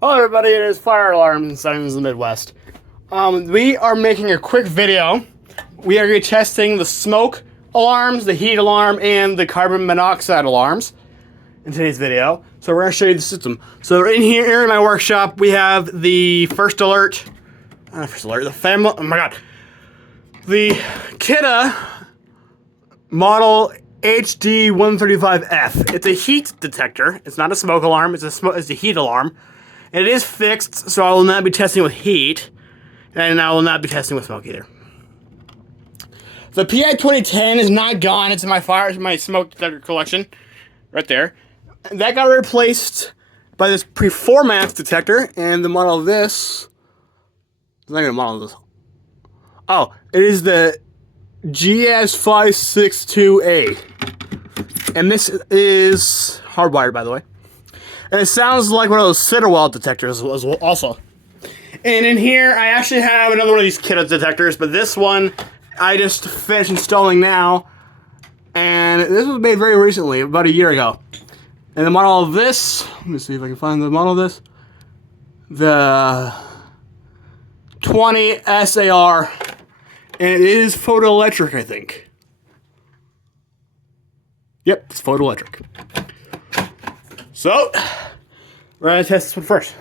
Hello everybody, it is Fire Alarms and Signs in the Midwest. We are making a quick video. We are going to be testing the smoke alarms, the heat alarm, and the carbon monoxide alarms in today's video. So we're going to show you the system. So in here in my workshop, we have the first alert, the family, oh my god, the Kidda model HD135F. It's a heat detector. It's not a smoke alarm, it's a heat alarm. And it is fixed, so I will not be testing with heat, and I will not be testing with smoke either. The PI 2010 is not gone. It's in my smoke detector collection, right there. And that got replaced by this performance detector, and the model of this. I'm not gonna model this. Oh, it is the GS562A, and this is hardwired, by the way. And it sounds like one of those Citterwell detectors as well also. And in here, I actually have another one of these Kidda detectors, but this one I just finished installing now. And this was made very recently, about a year ago. And the model of this, let me see if I can find the model of this. The 20 SAR. And it is photoelectric, I think. Yep, it's photoelectric. So, we're going to test this one first.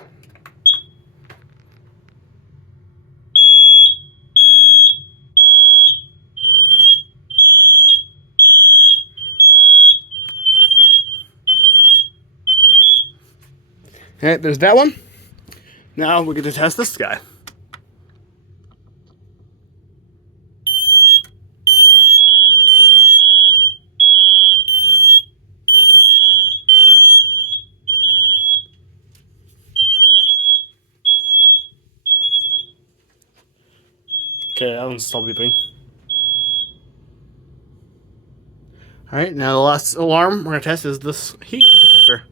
Okay, there's that one. Now we get to test this guy. Okay, that one's still beeping. Alright, now the last alarm we're going to test is this heat detector.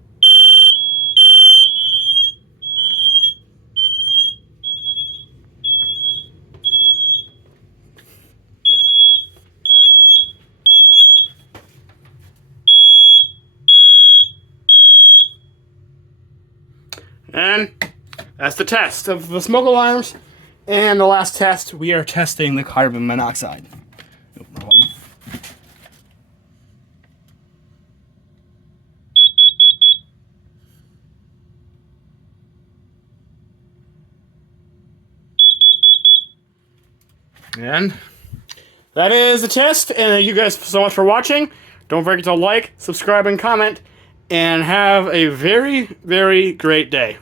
And that's the test of the smoke alarms. And the last test, we are testing the carbon monoxide. And that is the test. And thank you guys so much for watching. Don't forget to like, subscribe, and comment. And have a very, very great day.